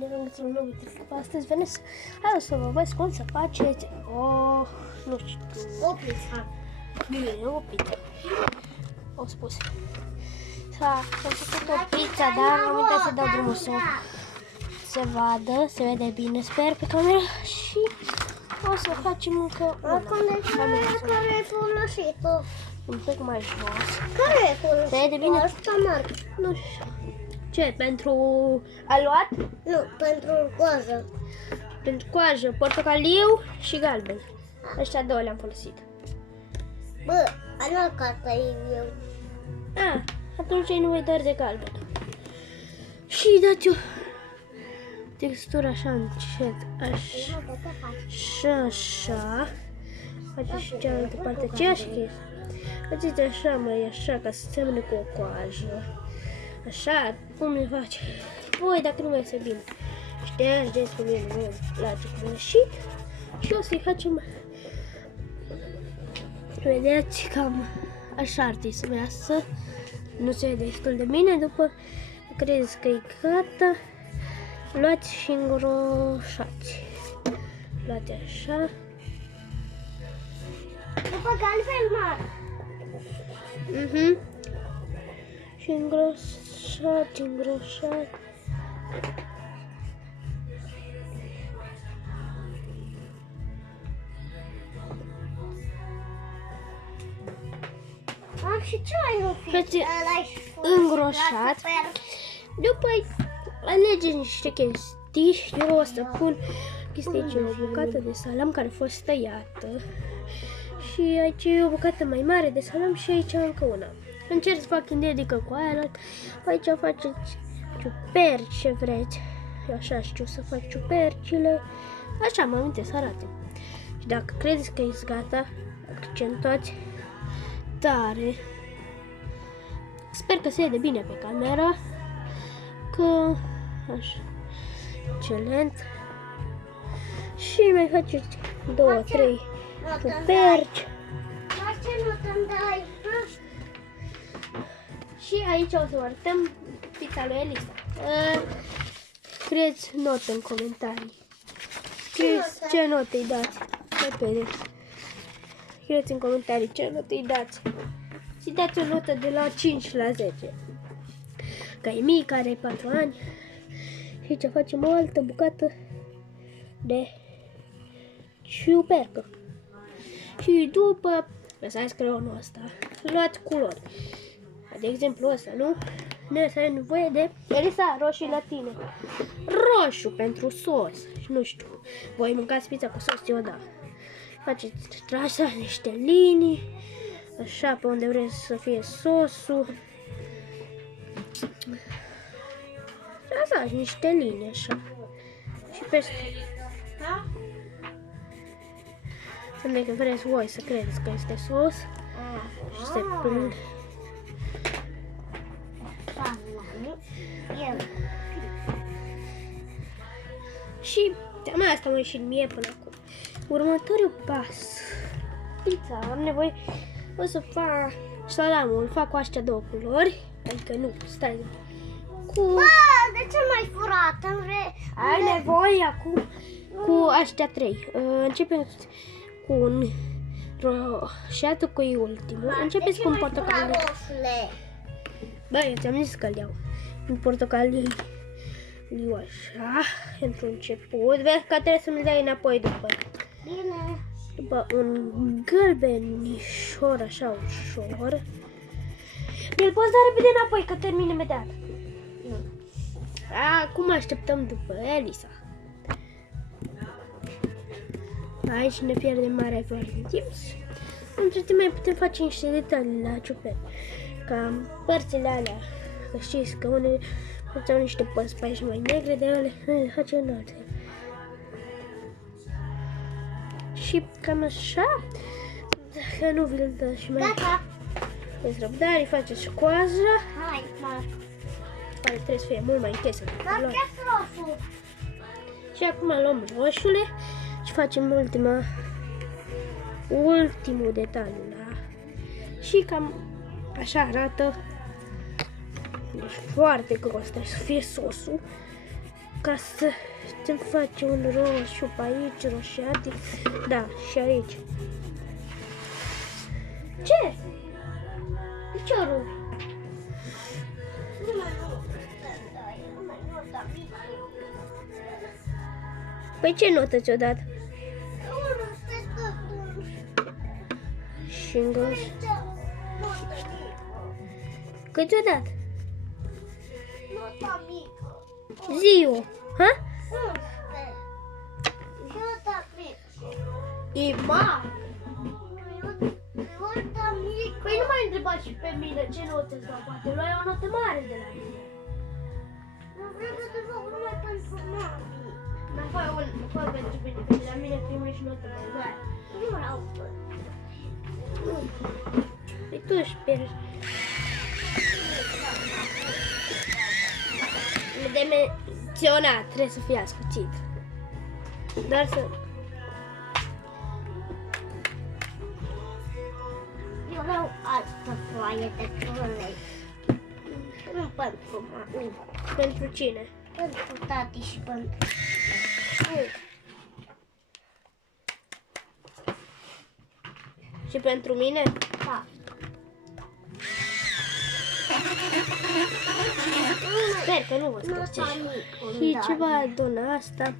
Într-un nou video. Astăzi veneți, hai să vă văd cum să faceți nu știu, o pizza. Bine, o pizza. O spus. S-a făcut o pizza, dar am uitat să dau drumul să se vadă, se vede bine, sper, pe cameră și o să facem încă una. Care e folosit-o? Un pic mai jos. Care e folosit-o? Se vede bine? Asta marc. Nu știu. Ce? Pentru aluat? Nu, pentru coajă. Pentru coajă, portocaliu și galben. Ăștia două le-am folosit. Bă, nu cartea eu. Atunci ai nevoie doar de galben. Și dați o textură așa încet, așa. Faceți și cealaltă parte, aceeași chestie. Faceți așa, mai așa, ca să semne cu o coajă. Așa, cum le face? Voi, dacă nu mai este bine. Ștergeți cu mine, nu-mi place cum e și o să-i facem. Vedeți, cam așa ar trebui să iasă. Nu se vede destul de bine. După credeți că e gata, luați și îngroșați. Luați așa. După galben mare. Și îngroșați. Și ce mai nu fi? Îngroșat. După alegeți niște chestii. Eu o să pun aici o bucată de salam care a fost tăiată. Și aici e o bucată mai mare de salam și aici încă una. Încerc să fac identică cu aia. Aici faceți ciuperci ce vreți. Eu așa știu să fac ciupercile. Așa mă aminte să arate. Și dacă credeți că e gata, accentuați tare. Sper că se vede bine pe camera. Că așa. Excelent. Și mai faceți 2-3 ciuperci. Și aici o să arătăm pizza lui Elisa. Scrieți notă în comentarii. Scrieți ce notă îi dați. Repede. Scrieți în comentarii ce notă îi dați. Și dați o notă de la 5 la 10. Că e mică, are 4 ani. Și aici facem o altă bucată de ciupercă. Și după, lăsați creionul ăsta, luați culori. De exemplu ăsta, nu? Noi ai nevoie de Elisa, roșii la tine. Roșu pentru sos. Și nu știu, voi mâncați pizza cu sos, eu da. Faceți trasați niște linii, așa pe unde vreți să fie sosul. Trasați niște linii, așa. Și peste. Să că vreți voi să credeți că este sos. Și se plâng. Și mai asta m-a ieșit mie până acum. Următorul pas. Pizza, am nevoie. O să fac salamul, fac cu astea două culori. Adică nu, stai. Bă, de ce m-ai furat? Ai nevoie acum cu astea 3. Începem cu un roșiatul, cu ultimul. Începeți cu un portocaliu. Bă, eu ți-am zis că-l iau. Un portocaliu așa, pentru început. Vezi că trebuie să-mi dai înapoi după. Bine. După un gălbenișor, așa ușor. Mi-l poți da repede înapoi, că termin imediat. Acum așteptăm după Elisa. Aici ne pierdem mare parte de timp. Între timp mai putem face niște detalii la ciuperci. Ca părțile alea. Că știți că unele au niște părți pe aici mai negre, de ele le face în alte. Și cam așa. Dacă nu vi-l dă și mai... Gata. Veți răbdare, faceți coaja. Hai, mă. Care trebuie să fie mult mai intensă. Dar ce roșu? Și acum luăm roșule și facem ultimul detaliu. Da? Și cam așa arată. Deci foarte gros, trebuie să fie sosul. ca să te faci un roșu pe aici, roșiatic. Da, și aici. Ce? Piciorul. Păi ce notă ți-o dat? Și încă... Cât ți-o dat? Nota mică. Zi-o, ha? 11. Nota mică. E mare. Nota mică. Păi nu m-ai întrebat și pe mine ce notă îți dau, poate luai o notă mare de la mine. Nu vreau să te fac numai pentru mami. Dar fă pentru mine, că de la mine primești notă mai mare. Nu vreau să. Păi tu își pierzi. De menționat, trebuie să fie ascuțit. Doar să... Eu vreau altă foaie de colei. Nu pentru mami. Pentru cine? Pentru tati și pentru... Și pentru mine? Da. Sper că nu vă scurcești. Și ce va aduna asta?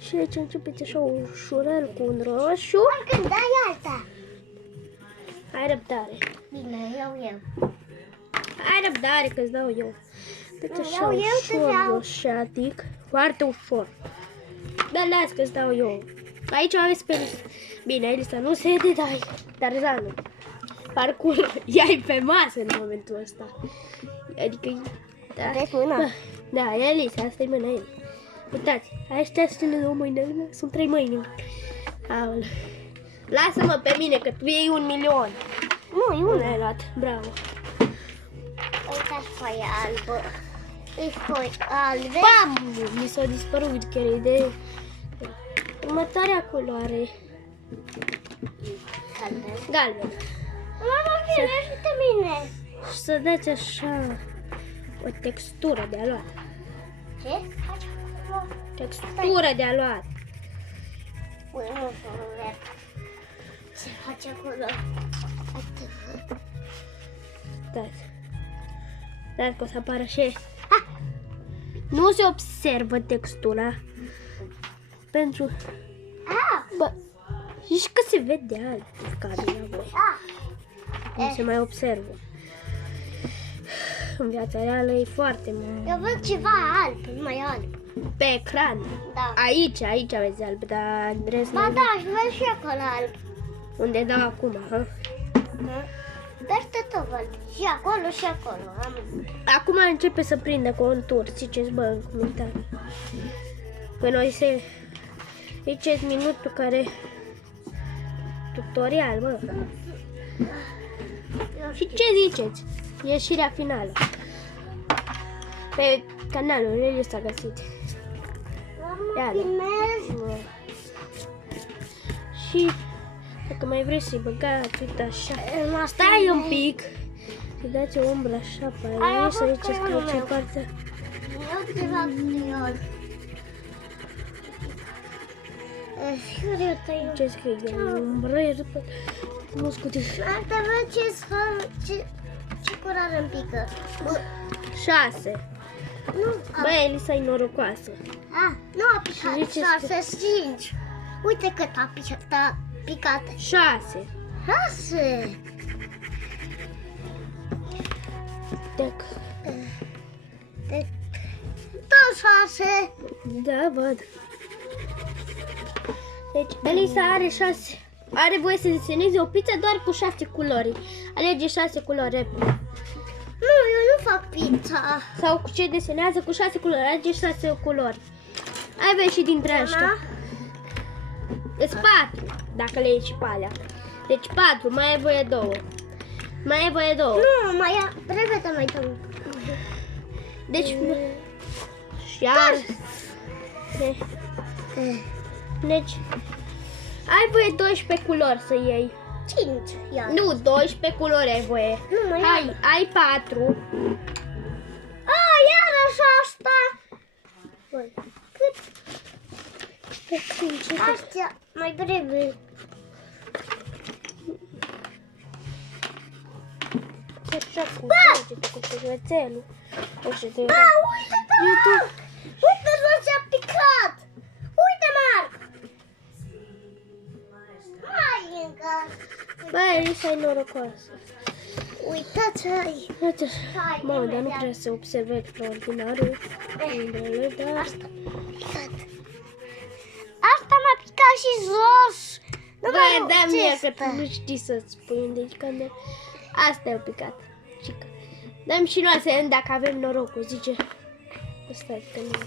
Și aici începeți așa ușurel cu un roșu. Când dai alta. Ai răbdare. Bine, eu. Ai răbdare că îți dau eu. Deci așa Eu te ușor, dau. roșatic. Foarte ușor. Dar las că îți dau eu. Aici aveți pe... Bine, Elisa, nu se de dai. Tarzanul. Parcur. Ia-i pe masă în momentul ăsta. Adică... Da. Deci mâna. Da, Elisa, asta e mâna ei. Uitați, astea sunt două mâini, sunt 3 mâini. Aoleu. Lasă-mă pe mine, că tu iei 1 milion. Nu, e Nu una. l-ai luat, bravo. Uitați foaia albă. E foi albe. Bam! Mi s-au dispărut chiar de... Următoarea culoare. Galben. Mama, vine ajută mine. Și să dați așa o textură de aluat. Ce faci acolo? Textură de aluat. Ui, nu văd. Ce faci acolo? Atât. Dați. Dați că o să apară și... Nu se observă textura. Pentru... Bă, și că se vede alb cadrul la voi. Nu se mai observă. În viața reală e foarte mult. Eu văd ceva alb, numai alb. Pe ecran. Da. Aici aveți alb, dar în rest Ba nu. da, și văd și acolo alb. Unde dau acum, ha? Dar tot văd. Și acolo și acolo. Acum începe să prindă contur, ziceți bă în comentarii. Până o să ziceți minutul care... Tutorial, bă. Și ce ziceți? Ieșirea finală. Pe canalul Leliu s-a găsit. Iar. Filmez. Și dacă mai vreți să-i băgați, uite așa. Stai un pic. Să dați o umbră așa pe aici, să ziceți că ce parte. Eu te fac triol. Ce scrie? Umbră, după... Nu scuti. Asta văd ce culoare îmi pică. 6. Nu, Bă, Elisa e norocoasă. nu a picat Și ziceți 6, 5. Uite cât a picat. 6. 6. Dec. Tot 6. Da, văd. Deci, Elisa are 6. Are voie să deseneze o pizza doar cu 6 culori. Alege 6 culori repede. Nu, eu nu fac pizza. Sau cu ce desenează cu 6 culori. Alege 6 culori. Ai vei și dintre ăștia. Deci 4, dacă le iei și pe alea. Deci 4, mai ai voie 2. Mai ai voie 2. Nu, mai ia, repede mai dăm. Deci, iar... Deci, ai voie 12 culori să iei. 5, ia. Nu, 12 culori ai voie. Nu, mai Ai 4. iarăși asta. Băi. Cât? Ce Astea, mai breve. așa cu degete, cu șervețelul. Uite, Ba, uite-te, Marc! Uite-te ce-a picat! Uite, Marc! Mai încă. băi, Elisa e norocoasă. Uitați-ai! Uite, Hai, mamă, dar nu imediat. prea se observă extraordinarul. Umbrele, dar... Asta m-a picat. Asta m-a picat și jos. Băi, da mie că acesta. tu nu știi să-ți pui un degicandă. Asta e o picat. Cică. Dăm și noi să vedem dacă avem norocul, zice. Stai că nu...